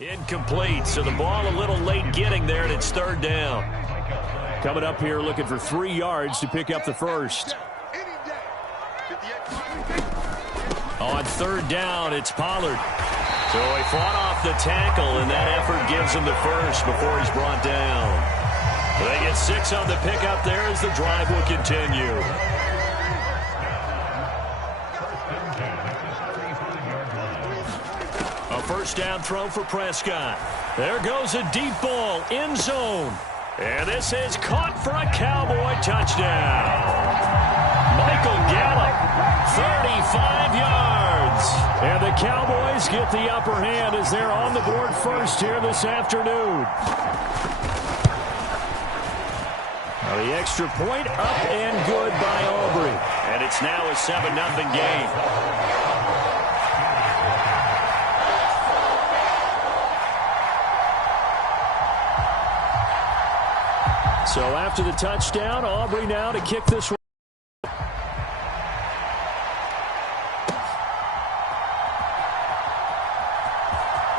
Incomplete, so the ball a little late getting there, and it's third down. Coming up here looking for 3 yards to pick up the first. On third down, it's Pollard. So he fought off the tackle, and that effort gives him the first before he's brought down. They get 6 on the pickup there as the drive will continue. A first down throw for Prescott. There goes a deep ball, end zone. And this is caught for a Cowboy touchdown. Michael Gallup, 35 yards. And the Cowboys get the upper hand as they're on the board first here this afternoon. Now the extra point up and good by Aubrey. And it's now a 7-0 game. So after the touchdown, Aubrey now to kick this one.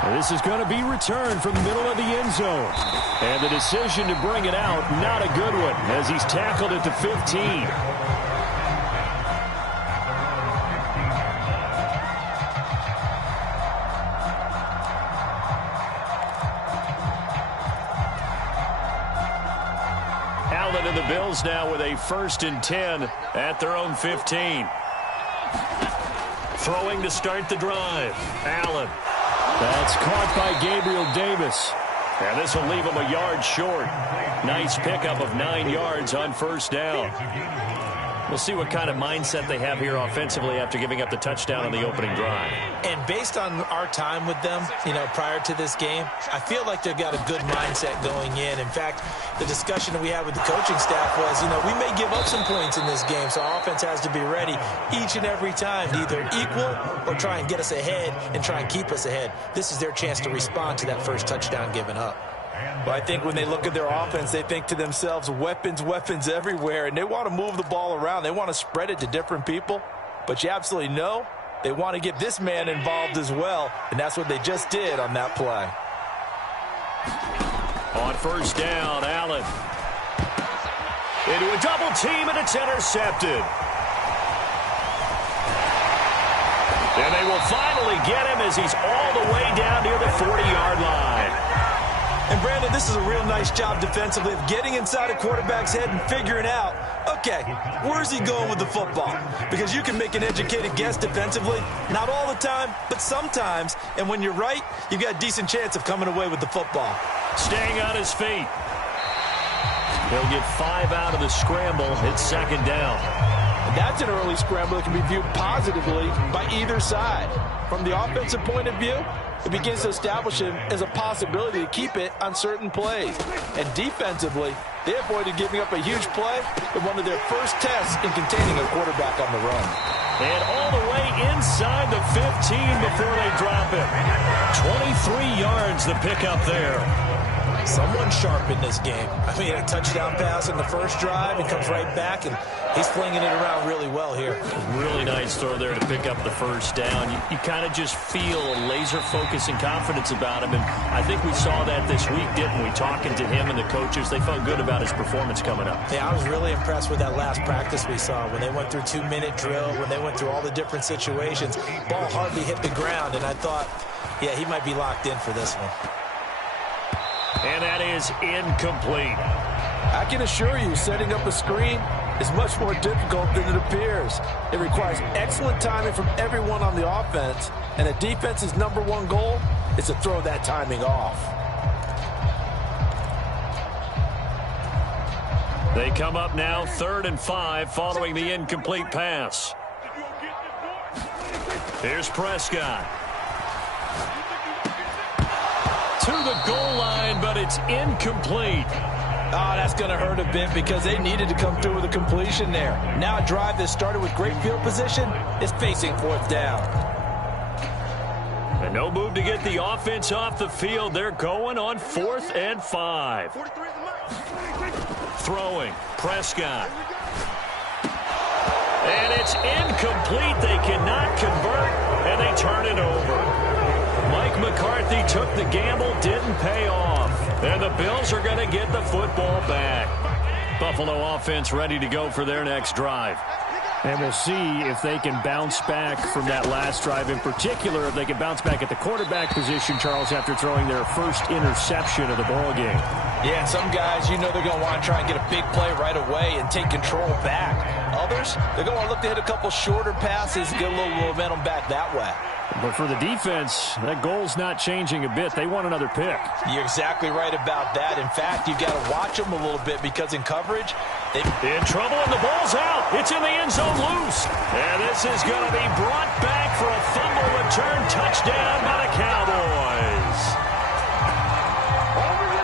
And this is going to be returned from the middle of the end zone. And the decision to bring it out, not a good one, as he's tackled at the 15. And the Bills now with a 1st and 10 at their own 15. Throwing to start the drive. Allen. That's caught by Gabriel Davis. And this will leave him a yard short. Nice pickup of 9 yards on first down. We'll see what kind of mindset they have here offensively after giving up the touchdown on the opening drive. And based on our time with them, prior to this game, I feel like they've got a good mindset going in. In fact, the discussion that we had with the coaching staff was, we may give up some points in this game, so our offense has to be ready each and every time to either equal or try and get us ahead and try and keep us ahead. This is their chance to respond to that first touchdown given up. Well, I think when they look at their offense, they think to themselves, weapons, weapons everywhere, and they want to move the ball around. They want to spread it to different people, but you absolutely know they want to get this man involved as well, and that's what they just did on that play. On first down, Allen. Into a double team, and it's intercepted. And they will finally get him as he's all the way down near the 40-yard line. And, Brandon, this is a real nice job defensively of getting inside a quarterback's head and figuring out, okay, where's he going with the football? Because you can make an educated guess defensively, not all the time, but sometimes. And when you're right, you've got a decent chance of coming away with the football. Staying on his feet. He'll get 5 out of the scramble. It's second down. And that's an early scramble that can be viewed positively by either side. From the offensive point of view, it begins to establish him as a possibility to keep it on certain plays. And defensively, they avoided giving up a huge play in one of their first tests in containing a quarterback on the run. And all the way inside the 15 before they drop it. 23 yards the pickup there. Someone sharp in this game. I mean, a touchdown pass in the first drive. He comes right back, and he's flinging it around really well here. Really nice throw there to pick up the first down. You kind of just feel a laser focus and confidence about him, and I think we saw that this week, didn't we? Talking to him and the coaches, they felt good about his performance coming up. Yeah, I was really impressed with that last practice we saw when they went through 2-minute drill, when they went through all the different situations. Ball hardly hit the ground, and I thought, yeah, he might be locked in for this one. And that is incomplete. I can assure you, setting up a screen is much more difficult than it appears. It requires excellent timing from everyone on the offense, and a defense's #1 goal is to throw that timing off. They come up now 3rd and 5 following the incomplete pass. Here's Prescott. To the goal line, but it's incomplete. Oh, that's going to hurt a bit because they needed to come through with a completion there. Now a drive that started with great field position is facing 4th down. And no move to get the offense off the field. They're going on 4th and 5. Throwing, Prescott. And it's incomplete. They cannot convert, and they turn it over. Mike McCarthy took the gamble, didn't pay off. And the Bills are going to get the football back. Buffalo offense ready to go for their next drive. And we'll see if they can bounce back from that last drive. In particular, if they can bounce back at the quarterback position, Charles, after throwing their first interception of the ball game. Yeah, some guys, you know they're going to want to try and get a big play right away and take control back. Others, they're going to look to hit a couple shorter passes and get a little momentum back that way. But for the defense, that goal's not changing a bit. They want another pick. You're exactly right about that. In fact, you've got to watch them a little bit because in coverage, they're in trouble and the ball's out. It's in the end zone loose. And this is going to be brought back for a fumble return touchdown by the Cowboys.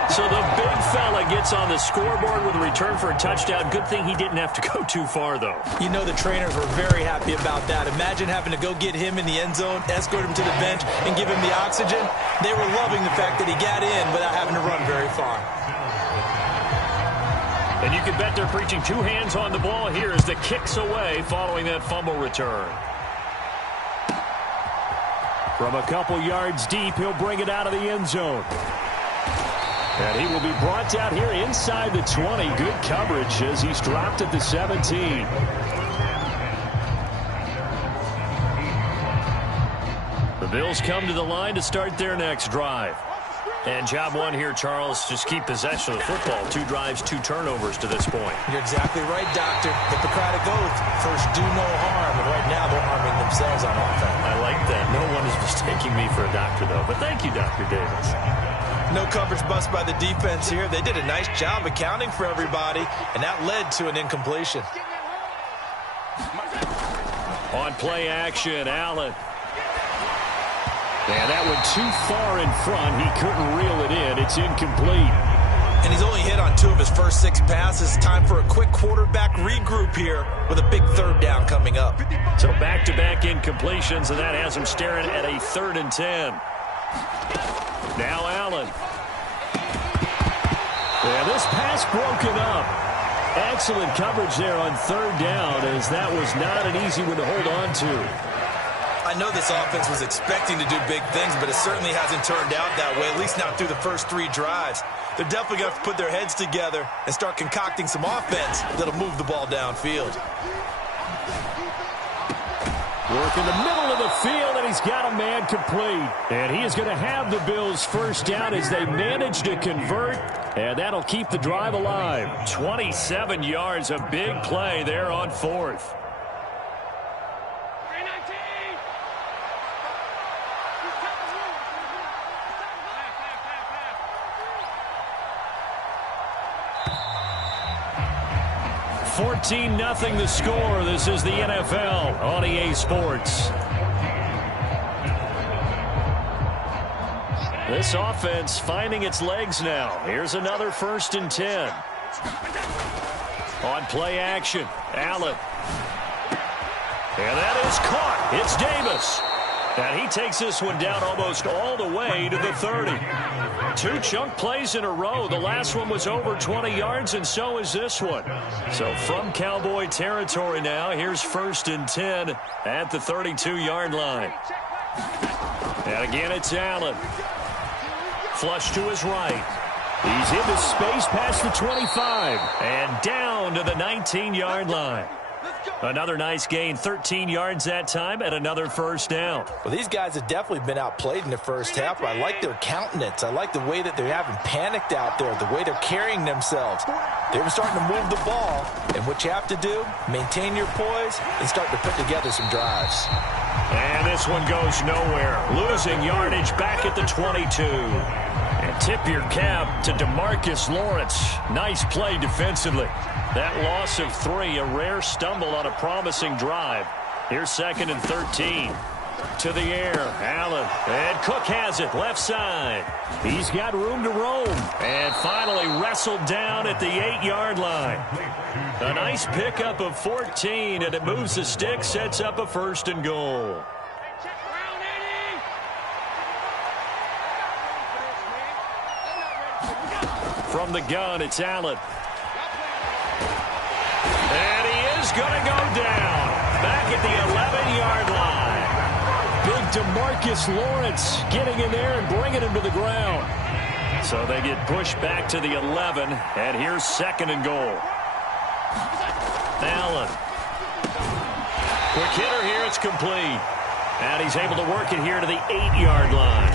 So the big fella gets on the scoreboard with a return for a touchdown. Good thing he didn't have to go too far, though. You know the trainers were very happy about that. Imagine having to go get him in the end zone, escort him to the bench, and give him the oxygen. They were loving the fact that he got in without having to run very far. And you can bet they're preaching two hands on the ball here as the kick's away following that fumble return. From a couple yards deep, he'll bring it out of the end zone. And he will be brought down here inside the 20. Good coverage as he's dropped at the 17. The Bills come to the line to start their next drive. And job one here, Charles, just keep possession of the football. 2 drives, 2 turnovers to this point. You're exactly right, Doctor. Hippocratic oath. First, do no harm. And right now, they're harming themselves on offense. I like that. No one is mistaking me for a doctor, though. But thank you, Dr. Davis. No coverage bust by the defense here. They did a nice job accounting for everybody, and that led to an incompletion. On play action, Allen. And that went too far in front. He couldn't reel it in. It's incomplete. And he's only hit on 2 of his first 6 passes. Time for a quick quarterback regroup here with a big 3rd down coming up. So back-to-back incompletions, and that has him staring at a 3rd and 10. Now Allen. And this pass broken up. Excellent coverage there on 3rd down, as that was not an easy one to hold on to. I know this offense was expecting to do big things, but it certainly hasn't turned out that way, at least not through the first 3 drives. They're definitely going to have to put their heads together and start concocting some offense that'll move the ball downfield. Work in the middle of the field, and he's got a man complete. And he is going to have the Bills' first down as they manage to convert, and that'll keep the drive alive. 27 yards, a big play there on 4th. $14-0 the score. This is the NFL on EA Sports. This offense finding its legs now. Here's another 1st and 10. On play action, Allen. And that is caught. It's Davis. And he takes this one down almost all the way to the 30. 2 chunk plays in a row. The last one was over 20 yards, and so is this one. So from Cowboy territory now, here's 1st and 10 at the 32-yard line. And again, it's Allen. Flush to his right. He's into space past the 25. And down to the 19-yard line. Another nice gain, 13 yards that time, and another 1st down. Well, these guys have definitely been outplayed in the first half, but I like their countenance. I like the way that they haven't panicked out there, the way they're carrying themselves. They're starting to move the ball, and what you have to do, maintain your poise and start to put together some drives. And this one goes nowhere. Losing yardage back at the 22. And tip your cap to DeMarcus Lawrence. Nice play defensively. That loss of 3, a rare stumble on a promising drive. Here's 2nd and 13. To the air, Allen. And Cook has it, left side. He's got room to roam. And finally wrestled down at the 8-yard line. A nice pickup of 14, and it moves the stick, sets up a 1st and goal. From the gun, it's Allen. And he is going to go down. Back at the 11-yard line. Big DeMarcus Lawrence getting in there and bringing him to the ground. So they get pushed back to the 11, and here's 2nd and goal. Allen. Quick hitter here, it's complete. And he's able to work it here to the 8-yard line.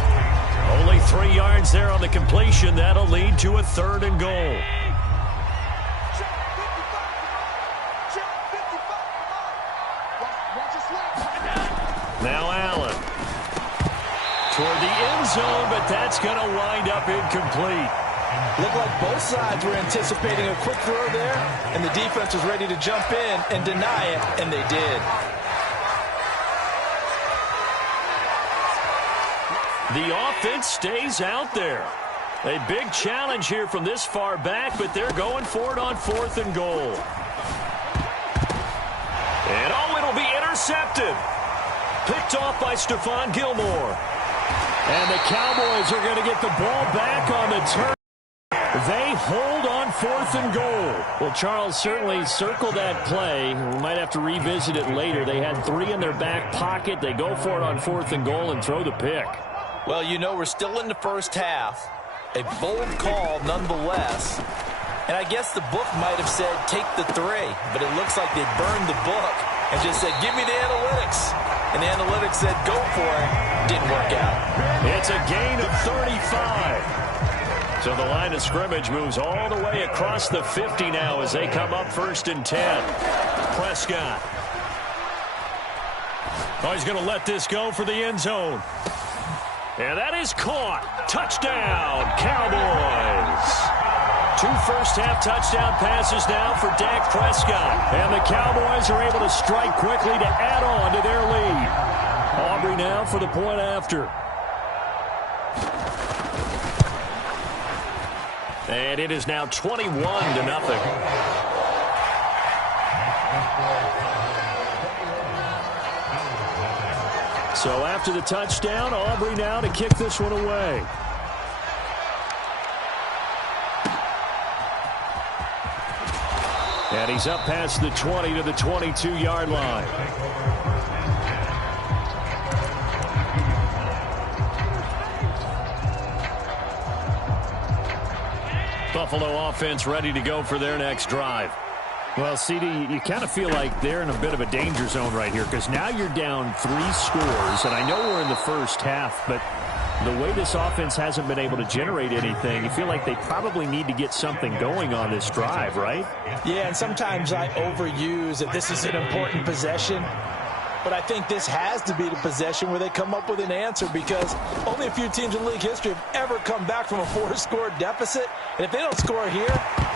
Only 3 yards there on the completion. That'll lead to a 3rd and goal. Now Allen. Toward the end zone, but that's going to wind up incomplete. Looked like both sides were anticipating a quick throw there, and the defense was ready to jump in and deny it, and they did. The offense stays out there. A big challenge here from this far back, but they're going for it on 4th and goal. And it'll be intercepted. Picked off by Stephon Gilmore. And the Cowboys are going to get the ball back on the turn. They hold on 4th and goal. Well, Charles, certainly circle that play. We might have to revisit it later. They had 3 in their back pocket. They go for it on 4th and goal and throw the pick. Well, you know, we're still in the first half. A bold call nonetheless. And I guess the book might have said take the 3, but it looks like they burned the book and just said give me the analytics. And the analytics said go for it. Didn't work out. It's a gain of 35. So the line of scrimmage moves all the way across the 50 now as they come up 1st and 10. Prescott. Oh, he's going to let this go for the end zone. And that is caught. Touchdown, Cowboys. 2 first-half touchdown passes now for Dak Prescott. And the Cowboys are able to strike quickly to add on to their lead. Aubrey now for the point after. And it is now 21-0. So after the touchdown, Aubrey now to kick this one away. And he's up past the 20 to the 22-yard line. Buffalo offense ready to go for their next drive. Well, CD, you kind of feel like they're in a bit of a danger zone right here because now you're down 3 scores, and I know we're in the first half, but the way this offense hasn't been able to generate anything, you feel like they probably need to get something going on this drive, right? Yeah, and sometimes I overuse that this is an important possession. But I think this has to be the possession where they come up with an answer because only a few teams in league history have ever come back from a 4-score deficit. And if they don't score here,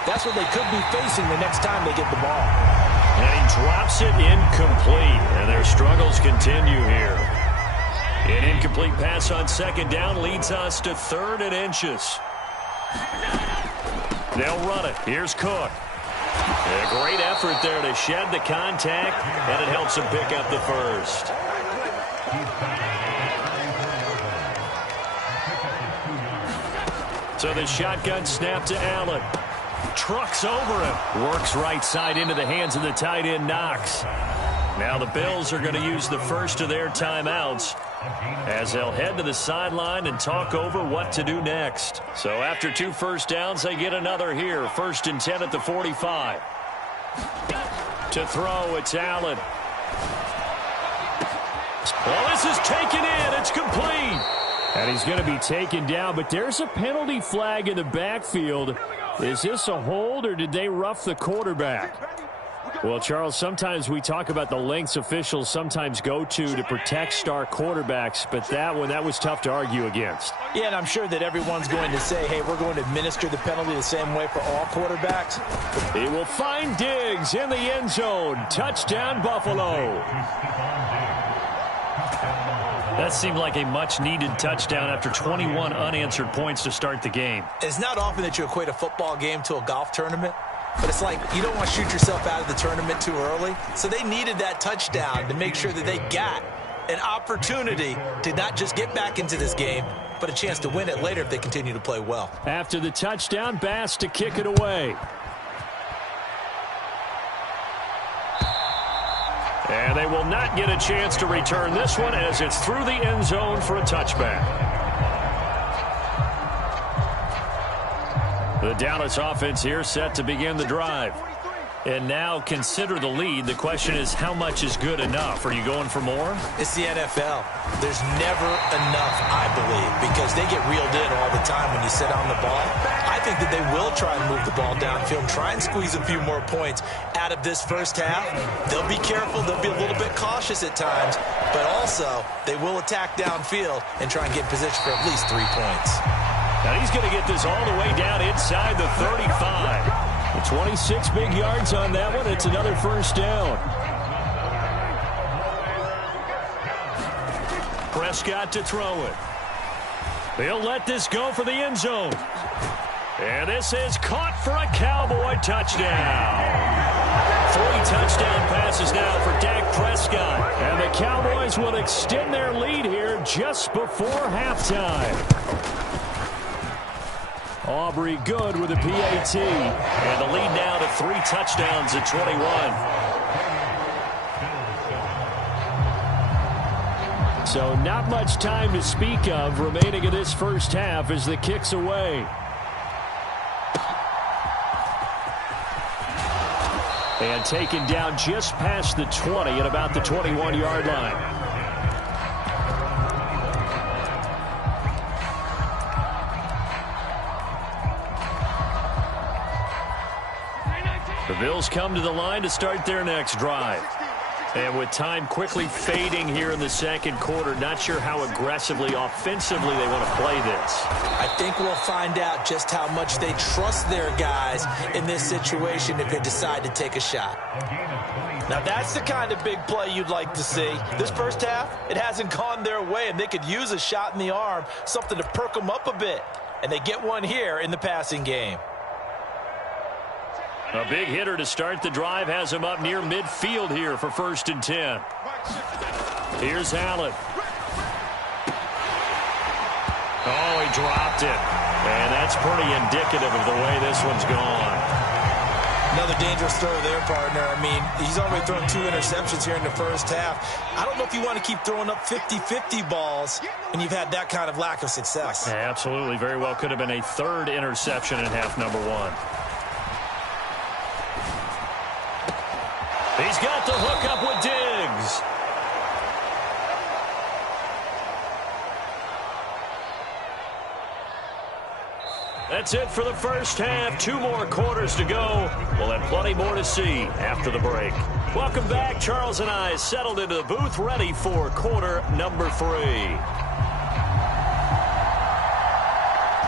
that's what they could be facing the next time they get the ball. And he drops it incomplete, and their struggles continue here. An incomplete pass on 2nd down leads us to 3rd and inches. They'll run it. Here's Cook. A great effort there to shed the contact, and it helps him pick up the first. So the shotgun snap to Allen. Trucks over him. Works right side into the hands of the tight end Knox. Now the Bills are going to use the first of their timeouts as they'll head to the sideline and talk over what to do next. So after 2 first downs, they get another here. 1st and 10 at the 45. To throw, it's Allen. Well, this is taken in. It's complete. And he's going to be taken down, but there's a penalty flag in the backfield. Is this a hold, or did they rough the quarterback? Well, Charles, sometimes we talk about the lengths officials sometimes go to protect star quarterbacks, but that was tough to argue against. Yeah, and I'm sure that everyone's going to say, hey, we're going to administer the penalty the same way for all quarterbacks. He will find Diggs in the end zone. Touchdown, Buffalo. That seemed like a much-needed touchdown after 21 unanswered points to start the game. It's not often that you equate a football game to a golf tournament. But it's like you don't want to shoot yourself out of the tournament too early. So they needed that touchdown to make sure that they got an opportunity to not just get back into this game, but a chance to win it later if they continue to play well. After the touchdown, Bass to kick it away. And they will not get a chance to return this one as it's through the end zone for a touchback. The Dallas offense here set to begin the drive. And now consider the lead. The question is, how much is good enough? Are you going for more? It's the NFL. There's never enough, I believe, because they get reeled in all the time when you sit on the ball. I think that they will try and move the ball downfield, try and squeeze a few more points out of this first half. They'll be careful. They'll be a little bit cautious at times, but also they will attack downfield and try and get in position for at least 3 points. Now he's going to get this all the way down inside the 35. 26 big yards on that one. It's another first down. Prescott to throw it. They'll let this go for the end zone. And this is caught for a Cowboy touchdown. 3 touchdown passes now for Dak Prescott. And the Cowboys will extend their lead here just before halftime. Aubrey good with a PAT. And the lead now to 3 touchdowns at 21. So not much time to speak of remaining in this first half as the kick's away. And taken down just past the 20 at about the 21-yard line. The Bills come to the line to start their next drive. And with time quickly fading here in the second quarter, not sure how aggressively, offensively they want to play this. I think we'll find out just how much they trust their guys in this situation if they decide to take a shot. Now, that's the kind of big play you'd like to see. This first half, it hasn't gone their way, and they could use a shot in the arm, something to perk them up a bit. And they get one here in the passing game. A big hitter to start the drive has him up near midfield here for 1st and 10. Here's Allen. Oh, he dropped it. And that's pretty indicative of the way this one's gone. Another dangerous throw there, partner. I mean, he's already thrown 2 interceptions here in the first half. I don't know if you want to keep throwing up 50-50 balls when you've had that kind of lack of success. Yeah, absolutely. Very well could have been a 3rd interception in half number 1. He's got the hook up with Diggs. That's it for the first half. 2 more quarters to go. We'll have plenty more to see after the break. Welcome back. Charles and I settled into the booth, ready for quarter number 3.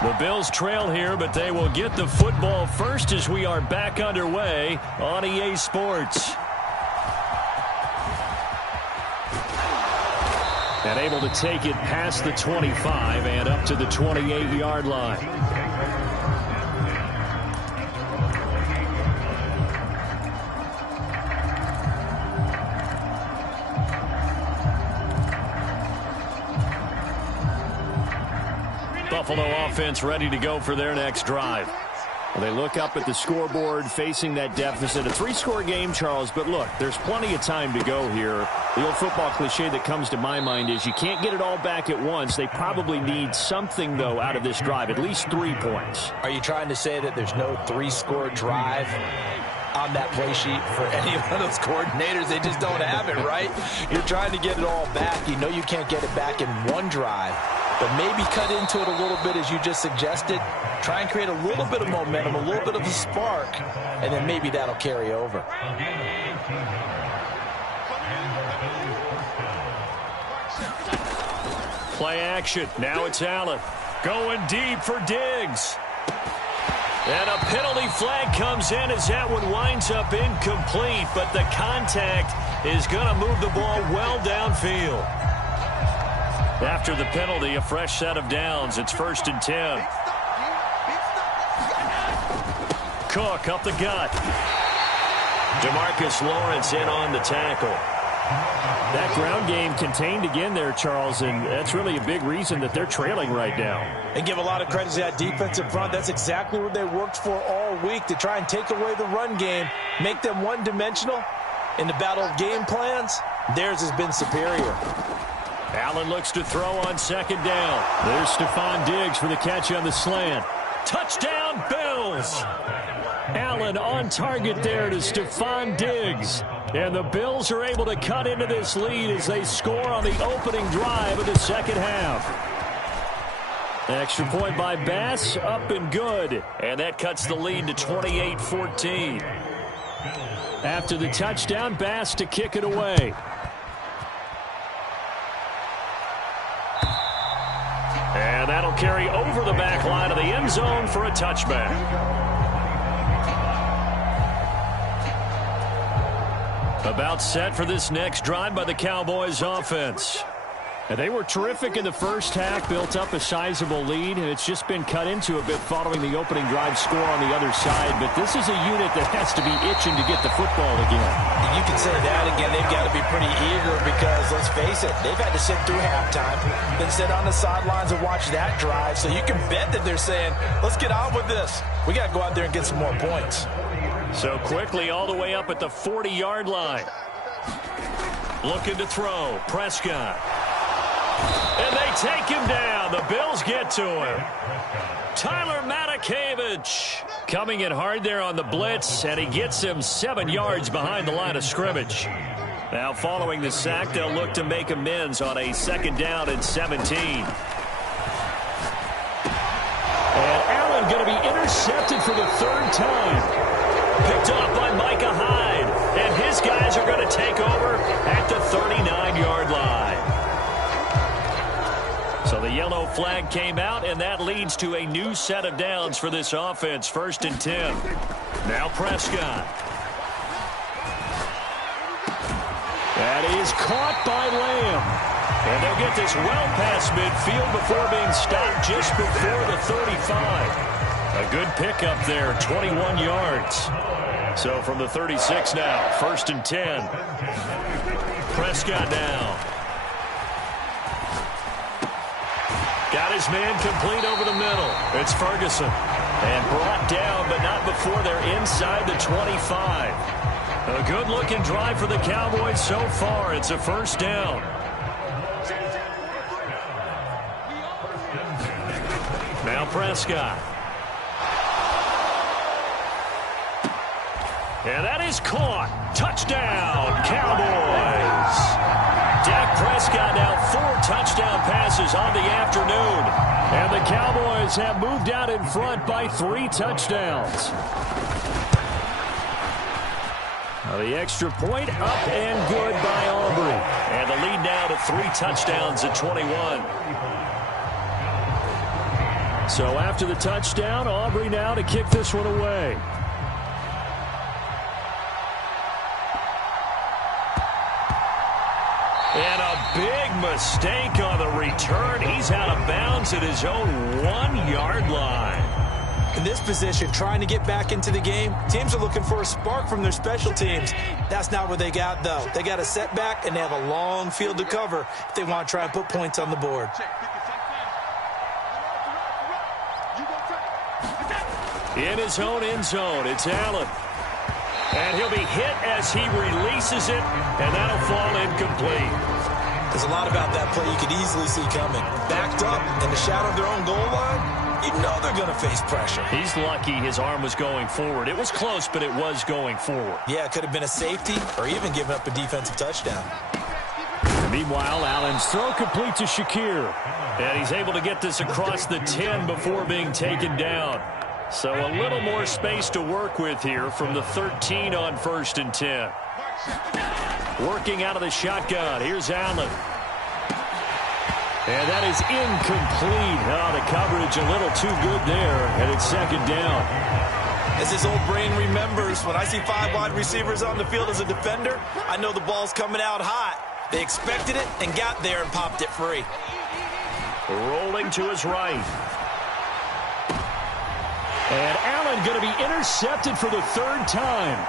The Bills trail here, but they will get the football first as we are back underway on EA Sports. And able to take it past the 25 and up to the 28-yard line. Buffalo offense ready to go for their next drive. Well, they look up at the scoreboard facing that deficit. A 3-score game, Charles, but look, there's plenty of time to go here. The old football cliche that comes to my mind is you can't get it all back at once. They probably need something, though, out of this drive, at least 3 points. Are you trying to say that there's no 3-score drive on that play sheet for any one of those coordinators? They just don't have it, right? You're trying to get it all back. You know you can't get it back in one drive, but maybe cut into it a little bit as you just suggested. Try and create a little bit of momentum, a little bit of a spark, and then maybe that'll carry over. Play action. Now it's Allen. Going deep for Diggs. And a penalty flag comes in as that one winds up incomplete, but the contact is going to move the ball well downfield. After the penalty, a fresh set of downs. It's 1st and 10. Cook up the gut. DeMarcus Lawrence in on the tackle. That ground game contained again there, Charles, and that's really a big reason that they're trailing right now. And give a lot of credit to that defensive front. That's exactly what they worked for all week, to try and take away the run game, make them one-dimensional, In the battle of game plans, theirs has been superior. Allen looks to throw on second down. There's Stephon Diggs for the catch on the slant. Touchdown, Bills! Allen on target there to Stephon Diggs. And the Bills are able to cut into this lead as they score on the opening drive of the second half. Extra point by Bass, up and good. And that cuts the lead to 28-14. After the touchdown, Bass to kick it away. And that'll carry over the back line of the end zone for a touchback. About set for this next drive by the Cowboys offense. And they were terrific in the first half, built up a sizable lead, and it's just been cut into a bit following the opening drive score on the other side. But this is a unit that has to be itching to get the football again. You can say that again. They've got to be pretty eager because, let's face it, they've had to sit through halftime, then sit on the sidelines and watch that drive. So you can bet that they're saying, let's get on with this. We got to go out there and get some more points. So quickly all the way up at the 40-yard line. Looking to throw. Prescott. And they take him down. The Bills get to him. Tyler Matakevich coming in hard there on the blitz, and he gets him 7 yards behind the line of scrimmage. Now following the sack, they'll look to make amends on a second down and 17. And Allen going to be intercepted for the third time. Picked off by Micah Hyde. And his guys are going to take over at the 39-yard line. So the yellow flag came out, and that leads to a new set of downs for this offense. 1st and 10. Now Prescott. That is caught by Lamb. And they'll get this well past midfield before being stopped just before the 35. A good pickup there, 21 yards. So from the 36 now, 1st and 10. Prescott now. Got his man complete over the middle. It's Ferguson. And brought down, but not before they're inside the 25. A good-looking drive for the Cowboys so far. It's a 1st down. Now Prescott. And that is caught. Touchdown, Cowboys. Dak Prescott now 4 touchdown passes on the afternoon. And the Cowboys have moved out in front by 3 touchdowns. Now the extra point up and good by Aubrey. And the lead now to 3 touchdowns at 21. So after the touchdown, Aubrey now to kick this one away. And a big mistake on the return. He's out of bounds at his own 1-yard line. In this position, trying to get back into the game, teams are looking for a spark from their special teams. That's not what they got, though. They got a setback, and they have a long field to cover if they want to try and put points on the board. In his own end zone, it's Allen. And he'll be hit as he releases it, and that'll fall incomplete. There's a lot about that play you could easily see coming. Backed up in the shadow of their own goal line, you know they're going to face pressure. He's lucky his arm was going forward. It was close, but it was going forward. Yeah, it could have been a safety or even given up a defensive touchdown. Meanwhile, Allen's throw complete to Shakir. And he's able to get this across the 10 before being taken down. So a little more space to work with here from the 13 on 1st and 10. Working out of the shotgun. Here's Allen. And that is incomplete. Oh, the coverage a little too good there. And it's 2nd down. As his old brain remembers, when I see 5 wide receivers on the field as a defender, I know the ball's coming out hot. They expected it and got there and popped it free. Rolling to his right. And Allen going to be intercepted for the 3rd time.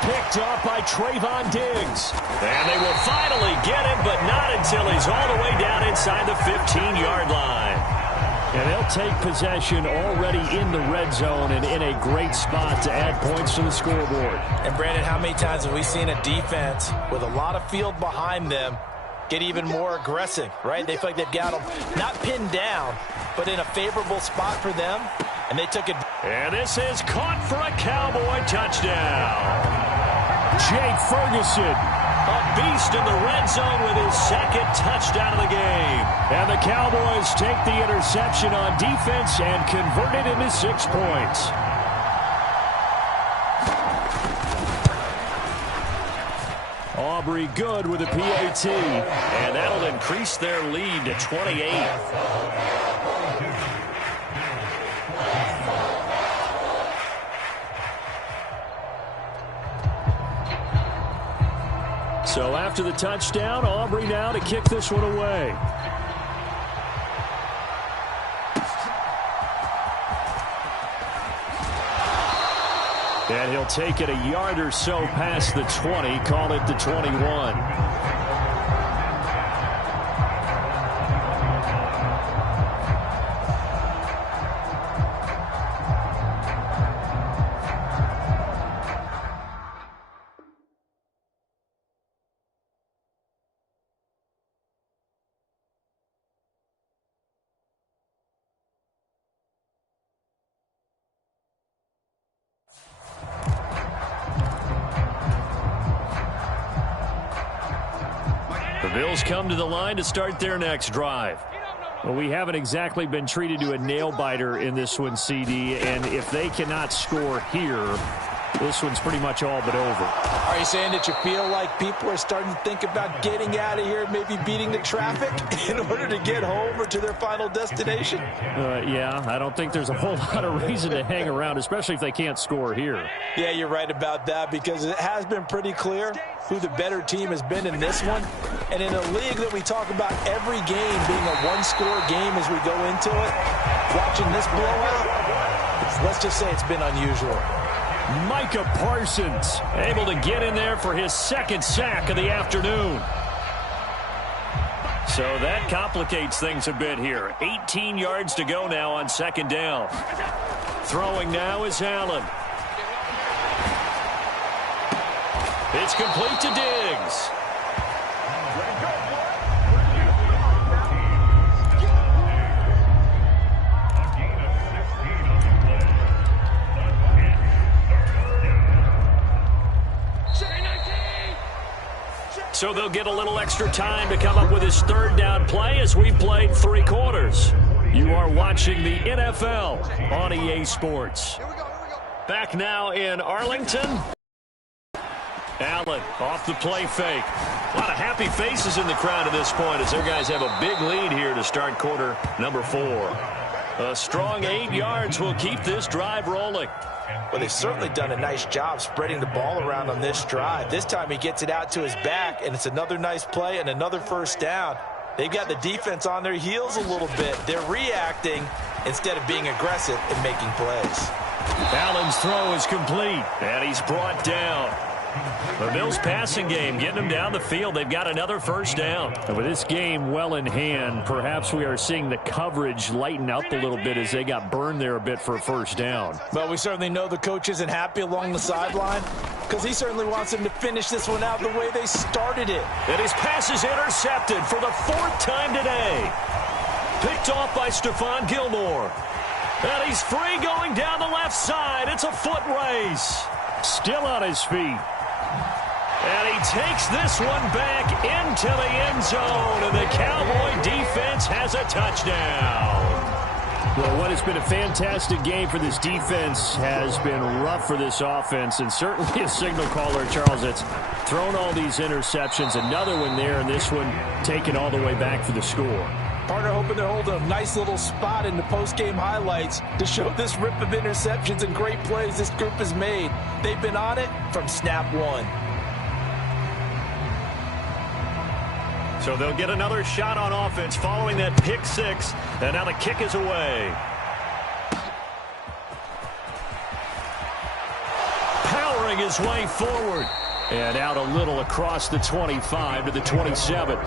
Picked off by Trayvon Diggs. And they will finally get him, but not until he's all the way down inside the 15-yard line. And they'll take possession already in the red zone and in a great spot to add points to the scoreboard. And Brandon, how many times have we seen a defense with a lot of field behind them get even more aggressive, right? They feel like they've got them not pinned down, but in a favorable spot for them, and they took it. And this is caught for a Cowboy touchdown. Jake Ferguson, a beast in the red zone with his second touchdown of the game. And the Cowboys take the interception on defense and convert it into 6 points. Aubrey good with a PAT. And that'll increase their lead to 28. So after the touchdown, Aubrey now to kick this one away. And he'll take it a yard or so past the 20, call it the 21. The Bills come to the line to start their next drive. Well, we haven't exactly been treated to a nail-biter in this one, CD, and if they cannot score here, this one's pretty much all but over. Are you saying that you feel like people are starting to think about getting out of here, maybe beating the traffic in order to get home or to their final destination? Yeah, I don't think there's a whole lot of reason to hang around, especially if they can't score here. Yeah, you're right about that, because it has been pretty clear who the better team has been in this one. And in a league that we talk about every game being a one-score game as we go into it, watching this blowout, let's just say it's been unusual. Micah Parsons able to get in there for his second sack of the afternoon. So that complicates things a bit here. 18 yards to go now on second down. Throwing now is Allen. It's complete to Diggs. So they'll get a little extra time to come up with his third down play as we played 3 quarters. You are watching the NFL on EA Sports. Back now in Arlington. Allen off the play fake. A lot of happy faces in the crowd at this point as their guys have a big lead here to start quarter number 4. A strong 8 yards will keep this drive rolling. Well, they've certainly done a nice job spreading the ball around on this drive. This time he gets it out to his back, and it's another nice play and another first down. They've got the defense on their heels a little bit. They're reacting instead of being aggressive and making plays. Allen's throw is complete, and he's brought down. The Bills passing game getting them down the field. They've got another first down. And with this game well in hand, perhaps we are seeing the coverage lighten up a little bit as they got burned there a bit for a first down. But we certainly know the coach isn't happy along the sideline because he certainly wants them to finish this one out the way they started it. And his pass is intercepted for the 4th time today. Picked off by Stephon Gilmore. And he's free going down the left side. It's a foot race. Still on his feet. And he takes this one back into the end zone, and the Cowboy defense has a touchdown. Well, what has been a fantastic game for this defense has been rough for this offense, and certainly a signal caller, Charles, that's thrown all these interceptions. Another one there, and this one taken all the way back for the score. Partner hoping they're holding a nice little spot in the post-game highlights to show this rip of interceptions and great plays this group has made. They've been on it from snap one. So they'll get another shot on offense following that pick 6, and now the kick is away. Powering his way forward. And out a little across the 25 to the 27.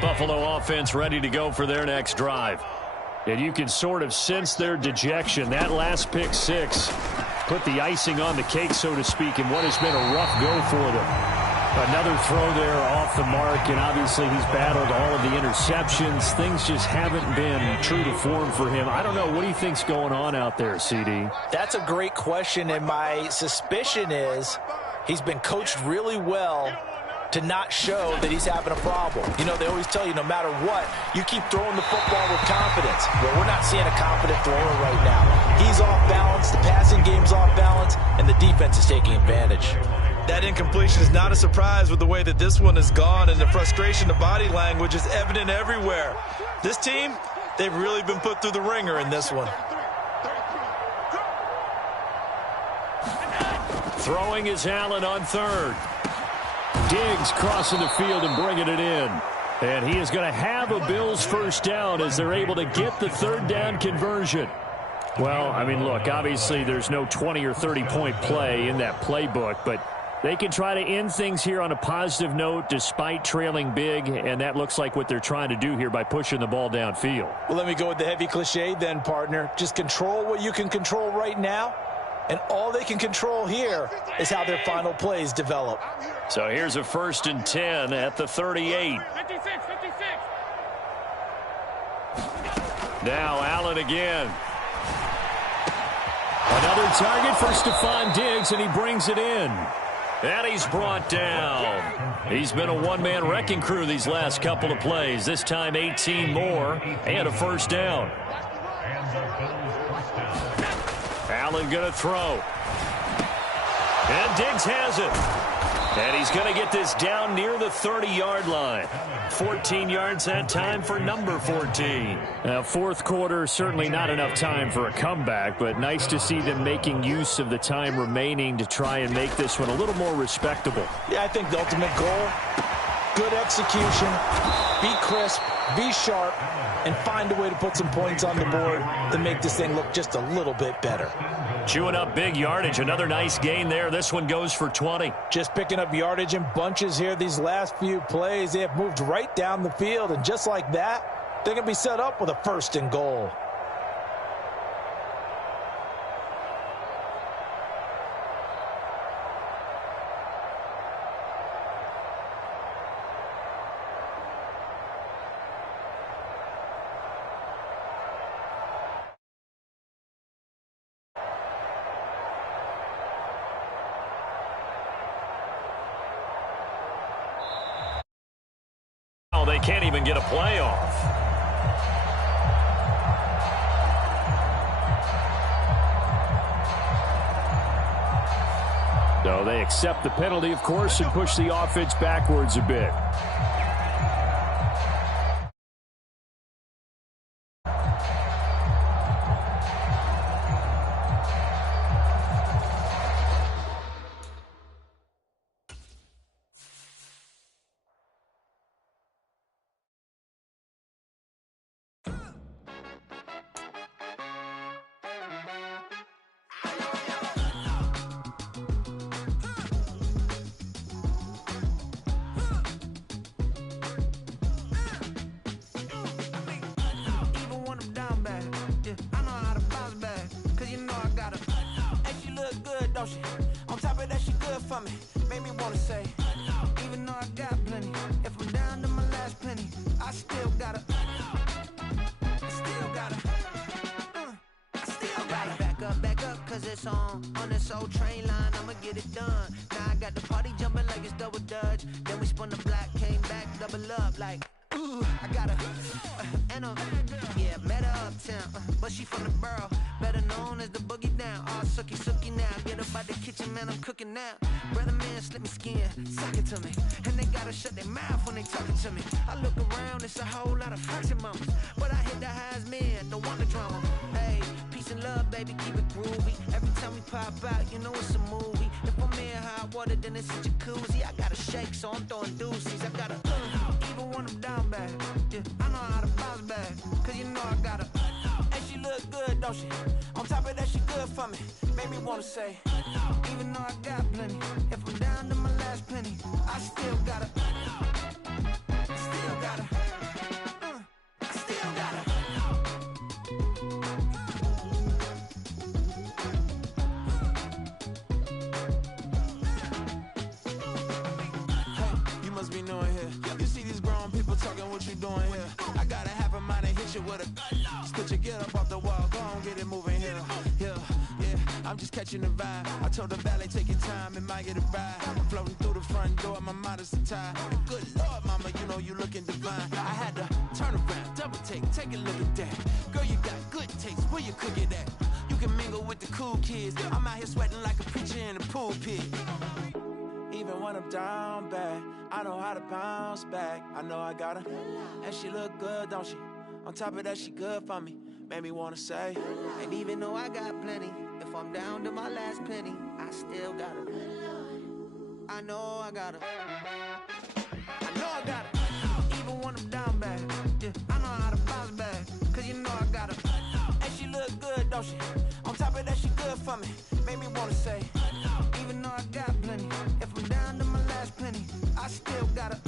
Buffalo offense ready to go for their next drive. And you can sort of sense their dejection. That last pick six put the icing on the cake, so to speak, in what has been a rough go for them. Another throw there off the mark, and obviously he's battled all of the interceptions. Things just haven't been true to form for him. I don't know. What do you think's going on out there, CD? That's a great question, and my suspicion is he's been coached really well to not show that he's having a problem. You know, they always tell you no matter what, you keep throwing the football with confidence. Well, we're not seeing a confident thrower right now. He's off balance, the passing game's off balance, and the defense is taking advantage. That incompletion is not a surprise with the way that this one has gone, and the frustration, the body language is evident everywhere. This team, they've really been put through the ringer in this one. Throwing is Allen on third. Diggs crossing the field and bringing it in. And he is going to have a Bills first down as they're able to get the third down conversion. Well, I mean, look, obviously there's no 20 or 30-point play in that playbook, but they can try to end things here on a positive note despite trailing big, and that looks like what they're trying to do here by pushing the ball downfield. Well, let me go with the heavy cliche then, partner. Just control what you can control right now, and all they can control here is how their final plays develop. So here's a 1st and 10 at the 38. Now Allen again. Another target for Stephon Diggs, and he brings it in. And he's brought down. He's been a one-man wrecking crew these last couple of plays. This time 18 more and a first down. Allen going to throw. And Diggs has it. And he's going to get this down near the 30-yard line. 14 yards that time for number 14. Fourth quarter, certainly not enough time for a comeback, but nice to see them making use of the time remaining to try and make this one a little more respectable. Yeah, I think the ultimate goal, good execution, be crisp, be sharp, and find a way to put some points on the board to make this thing look just a little bit better. Chewing up big yardage. Another nice gain there. This one goes for 20. Just picking up yardage in bunches here these last few plays. They have moved right down the field, and just like that, they're going to be set up with a 1st and goal. They can't even get a playoff. So they accept the penalty, of course, and push the offense backwards a bit. On top of that, she good for me. Made me wanna say, even though I got plenty, if I'm down to my last penny, I still gotta back up, cause it's on this old train line, I'ma get it done. Now I got the party jumping like it's double dutch. Then we spun the block, came back, double up like, ooh, I got her, yeah, met her uptown, but she from the borough, better known as the boogie down, all sookie now, get up out the kitchen, man, I'm cooking now, brother man, slip me skin, suck it to me, and they gotta shut their mouth when they talking to me, I look around, it's a whole lot of fraction mamas, but I hit the highs, man, don't want the drama, hey, peace and love, baby, keep it groovy, every time we pop out, you know it's a movie, if I'm in hot water, then it's a jacuzzi, I gotta shake, so I'm throwing deuces, I gotta, even when I'm down bad, yeah, I know how to bounce back, cause you know I gotta, and she look good, don't she, on top of that, she good for me, made me wanna say, even though I got plenty, if I'm down to my last penny, I still gotta, Mama talking, what you doing here? I got a half a mind to hit you with a split you, get up off the wall, go on, get it moving here. Yeah, I'm just catching the vibe. I told the valet, take your time, it might get a ride. Floating through the front door, my mind is tied. Good Lord, mama, you know you looking divine. I had to turn around, double take a look at that. Girl, you got good taste, where you cook it at? You can mingle with the cool kids. I'm out here sweating like a preacher in a pulpit. Even when I'm down bad, I know how to bounce back. I know I got her, and she look good, don't she? On top of that, she good for me. Made me wanna say, and even though I got plenty, if I'm down to my last penny, I still got her. I know I got her. I know I got her. Even when I'm down bad, yeah, I know how to bounce back. Cause you know I got her. And she look good, don't she? On top of that, she good for me. Made me wanna say, even though I got plenty, if I'm down to my last penny, I still got her.